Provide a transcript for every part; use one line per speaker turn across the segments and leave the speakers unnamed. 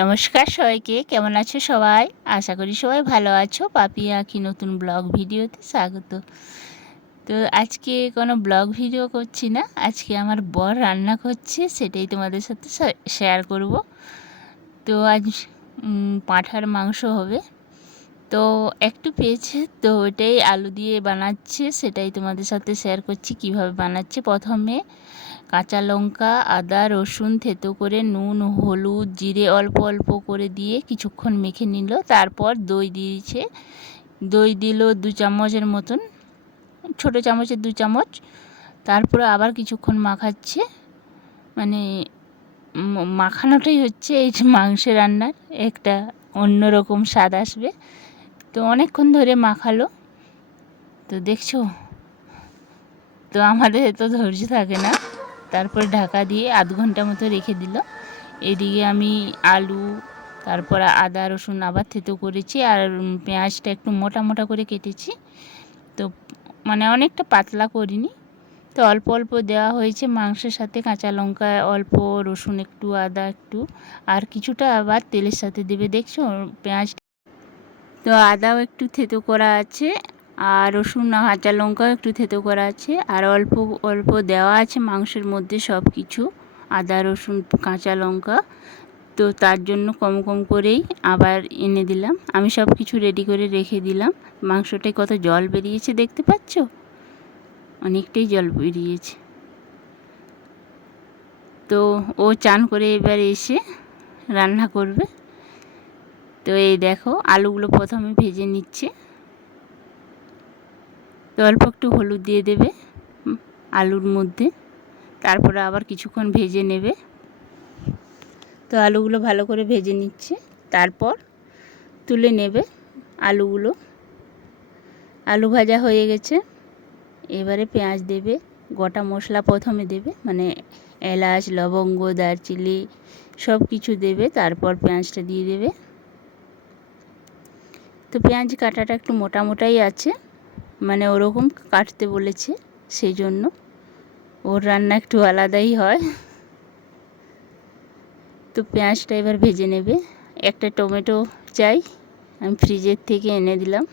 নমস্কার সবাইকে, কেমন আছো সবাই? আশা করি সবাই ভালো আছো। পাপি আঁকি নতুন ব্লগ ভিডিওতে স্বাগত। তো আজকে কোনো ব্লগ ভিডিও করছি না, আজকে আমার বর রান্না করছে, সেটাই তোমাদের সাথে শেয়ার করব। তো আজ পাঁঠার মাংস হবে। তো একটু পেয়েছে, তো ওটাই আলু দিয়ে বানাচ্ছে, সেটাই তোমাদের সাথে শেয়ার করছি, কীভাবে বানাচ্ছে প্রথমে। কাঁচা লঙ্কা, আদা, রসুন থেতো করে নুন, হলুদ, জিরে অল্প অল্প করে দিয়ে কিছুক্ষণ মেখে নিল। তারপর দই দিয়েছে। দই দিল দু চামচের মতন, ছোট চামচের দু চামচ। তারপরে আবার কিছুক্ষণ মাখাচ্ছে। মানে মাখানোটাই হচ্ছে এই মাংস রান্নার একটা অন্যরকম স্বাদ আসবে। তো অনেকক্ষণ ধরে মাখালো। তো দেখছ? তো আমাদের তো ধৈর্য থাকে না। তারপর ঢাকা দিয়ে আধ ঘণ্টা মতো রেখে দিল। এদিকে আমি আলু, তারপর আদা, রসুন আবার থেতো করেছি আর পেঁয়াজটা একটু মোটা মোটা করে কেটেছি। তো মানে অনেকটা পাতলা করিনি। তো অল্প অল্প দেওয়া হয়েছে মাংসের সাথে কাঁচা লঙ্কা, অল্প রসুন একটু, আদা একটু আর কিছুটা আবার তেলের সাথে দেবে। দেখছ, পেঁয়াজ তো আদাও একটু থেতো করা আছে। আর রসুন না কাঁচা লঙ্কাও একটু থেতো করা আছে। আর অল্প অল্প দেওয়া আছে মাংসের মধ্যে সব কিছু আদা, রসুন, কাঁচা লঙ্কা। তো তার জন্য কম কম করেই আবার এনে দিলাম। আমি সব কিছু রেডি করে রেখে দিলাম। মাংসটায় কত জল বেরিয়েছে দেখতে পাচ্ছ? অনেকটাই জল বেরিয়েছে। তো ও চান করে এবার এসে রান্না করবে। তো এই দেখো, আলুগুলো প্রথমে ভেজে নিচ্ছে। তো অল্প একটু হলুদ দিয়ে দেবে আলুর মধ্যে। তারপরে আবার কিছুক্ষণ ভেজে নেবে। তো আলুগুলো ভালো করে ভেজে নিচ্ছে। তারপর তুলে নেবে আলুগুলো। আলু ভাজা হয়ে গেছে। এবারে পেঁয়াজ দেবে, গোটা মশলা প্রথমে দেবে মানে এলাচ, লবঙ্গ, দারচিনি সব কিছু দেবে, তারপর পেঁয়াজটা দিয়ে দেবে। তো পেঁয়াজ কাটাটা একটু মোটা মোটাই আছে। মানে ওরকম কাটতে বলেছে সেই জন্য ওর রান্না একটু আলাদাই হয়। তো পেঁয়াজটা এবার ভেজে নেবে। একটা টমেটো চাই, আমি ফ্রিজের থেকে এনে দিলাম।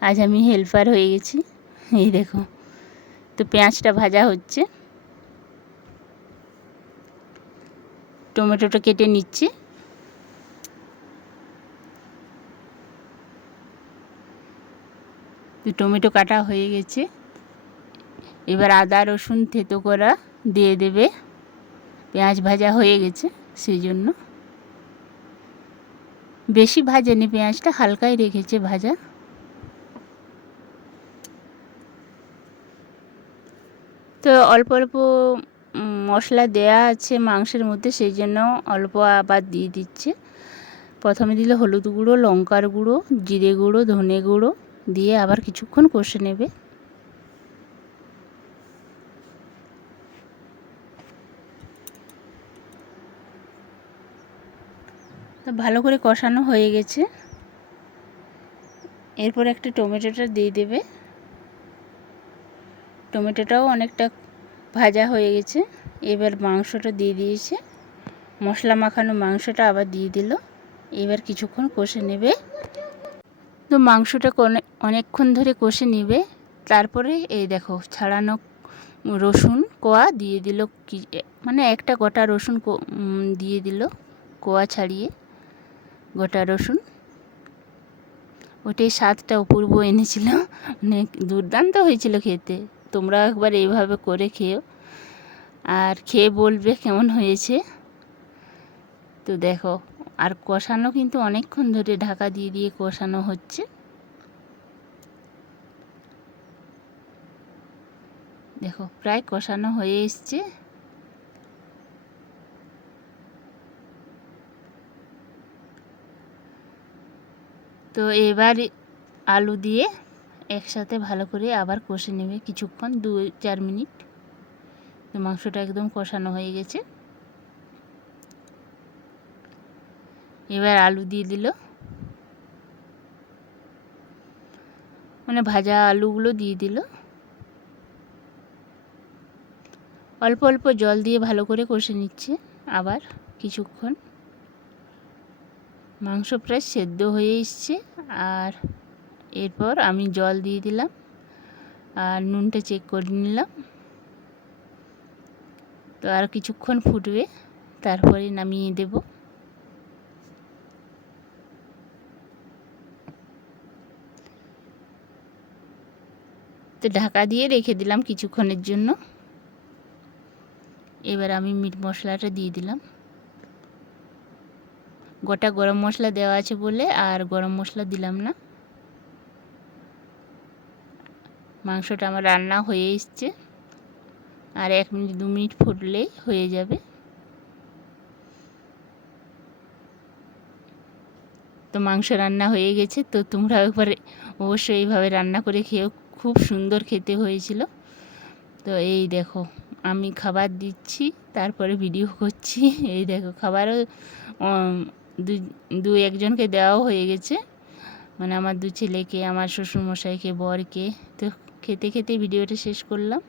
আজ আমি হেল্পার হয়ে গেছি। এই দেখো, তো পেঁয়াজটা ভাজা হচ্ছে। টমেটোটা কেটে নিচ্ছি। টমেটো কাটা হয়ে গেছে, এবার আদা, রসুন, থেতো করা দিয়ে দেবে। পেঁয়াজ ভাজা হয়ে গেছে সেই জন্য। বেশি ভাজেনি পেঁয়াজটা, হালকাই রেখেছে ভাজা। তো অল্প অল্প মশলা দেয়া আছে মাংসের মধ্যে, সেই জন্য অল্প আবার দিয়ে দিচ্ছে। প্রথমে দিলে হলুদ গুঁড়ো, লঙ্কার গুঁড়ো, জিরে গুঁড়ো, ধনে গুঁড়ো। দিয়ে আবার কিছুক্ষণ কষে নেবে। তো ভালো করে কষানো হয়ে গেছে। এরপর একটা টমেটোটা দিয়ে দেবে। টমেটোটাও অনেকটা ভাজা হয়ে গেছে। এবার মাংসটা দিয়ে দিয়েছে। মশলা মাখানো মাংসটা আবার দিয়ে দিল। এবার কিছুক্ষণ কষে নেবে। তো মাংসটা অনেকক্ষণ ধরে কষে নেবে। তারপরে এই দেখো ছাড়ানো রসুন কোয়া দিয়ে দিল কি মানে একটা গোটা রসুন দিয়ে দিল কোয়া ছাড়িয়ে, গোটা রসুন। ওটাই স্বাদটা অপূর্ব এনেছিল মানে দুর্দান্ত হয়েছিল খেতে। তোমরা একবার এইভাবে করে খেও আর খেয়ে বলবে কেমন হয়েছে। তো দেখো। আর কষানো কিন্তু অনেকক্ষণ ধরে ঢাকা দিয়ে দিয়ে কষানো হচ্ছে। দেখো, প্রায় কষানো হয়ে এসছে। তো এবার আলু দিয়ে একসাথে ভালো করে আবার কষে নেবে কিছুক্ষণ দু চার মিনিট। তো মাংসটা একদম কষানো হয়ে গেছে। এবার আলু দিয়ে দিল। মানে ভাজা আলুগুলো দিয়ে দিল। অল্প অল্প জল দিয়ে ভালো করে কষে নিচ্ছে আবার কিছুক্ষণ। মাংস প্রায় সেদ্ধ হয়ে এসছে আর এরপর আমি জল দিয়ে দিলাম আর নুনটা চেক করে নিলাম। তো আর কিছুক্ষণ ফুটবে, তারপরে নামিয়ে দেব। ঢাকা দিয়ে রেখে দিলাম কিছুক্ষণের জন্য। এবার আমি মিট মশলাটা দিয়ে দিলাম। গোটা গরম মশলা দেওয়া আছে বলে আর গরম মশলা দিলাম না। মাংসটা আমার রান্না হয়ে এসছে। আর এক মিনিট, দু মিনিট ফুটলেই হয়ে যাবে। তো মাংস রান্না হয়ে গেছে, তো তোমরা একবার অবশ্যই এইভাবে রান্না করে খেয়েও খুব সুন্দর খেতে হয়েছিল। তো এই দেখো, আমি খাবার দিচ্ছি, তারপরে ভিডিও করছি। এই দেখো, খাবারও দু একজনকে দেওয়াও হয়ে গেছে। মানে আমার দু ছেলেকে, আমার শ্বশুরমশাইকে, বরকে। তো খেতে খেতে ভিডিওটা শেষ করলাম।